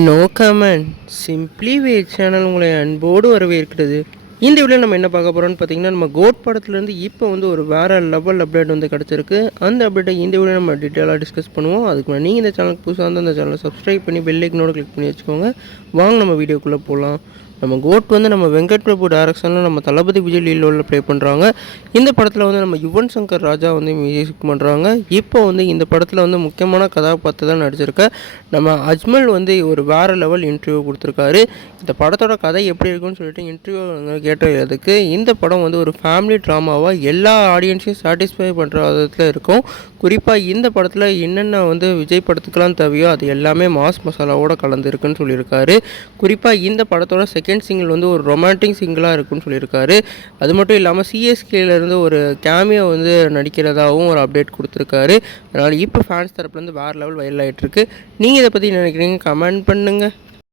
No comment simply wake channel உங்களை அன்போடு வரவேற்கிறது. இந்த வீடியோ நம்ம என்ன பார்க்க போகிறோம்னு பார்த்தீங்கன்னா, நம்ம கோட் படத்துலேருந்து இப்போ வந்து ஒரு வேறு லெவல் அப்டேட் வந்து கிடச்சிருக்கு. அந்த அப்டேட்டை இந்த வீடியோ நம்ம டீட்டெயிலாக டிஸ்கஸ் பண்ணுவோம். அதுக்கு முன்னாடி நீங்கள் இந்த சேனலுக்கு புதுசாக வந்து அந்த சேனலை சப்ஸ்கிரைப் பண்ணி பெல் ஐக்கனோட கிளிக் பண்ணி வச்சுக்கோங்க. வாங்க நம்ம வீடியோக்குள்ளே போகலாம். நம்ம கோட் வந்து நம்ம வெங்கட் பிரபு டைரக்ஷனில் நம்ம தளபதி விஜய் லீலோவில் ப்ளே பண்ணுறாங்க. இந்த படத்தில் வந்து நம்ம யுவன் சங்கர் ராஜா வந்து மியூசிக் பண்ணுறாங்க. இப்போ வந்து இந்த படத்தில் வந்து முக்கியமான கதாபாத்திரம் நடிச்சிருக்க நம்ம அஜ்மல் வந்து ஒரு வேறு லெவல் இன்டர்வியூ கொடுத்துருக்காரு. இந்த படத்தோட கதை எப்படி இருக்குன்னு சொல்லிட்டு இன்டர்வியூ கேட்டதுக்கு, இந்த படம் வந்து ஒரு ஃபேமிலி ட்ராமாவாக எல்லா ஆடியன்ஸையும் சாட்டிஸ்ஃபை பண்ணுற விதத்தில் இருக்கும். குறிப்பாக இந்த படத்தில் என்னென்ன வந்து விஜய் படத்துக்கெல்லாம் தேவையோ அது எல்லாமே மாஸ் மசாலாவோட கலந்துருக்குன்னு சொல்லியிருக்காரு. குறிப்பாக இந்த படத்தோட செகண்ட் சிங்கிள் வந்து ஒரு ரொமான்டிக் சிங்கிளாக இருக்குன்னு சொல்லியிருக்காரு. அது மட்டும் இல்லாமல் சிஎஸ்கேலேருந்து ஒரு கேமியோ வந்து நடிக்கிறதாகவும் ஒரு அப்டேட் கொடுத்துருக்காரு. அதனால் இப்போ ஃபேன்ஸ் தரப்புலேருந்து வேறு லெவல் வைரல் ஆகிட்டுருக்கு. நீங்கள் இதை பற்றி நினைக்கிறீங்க? கமெண்ட் பண்ணுங்கள்.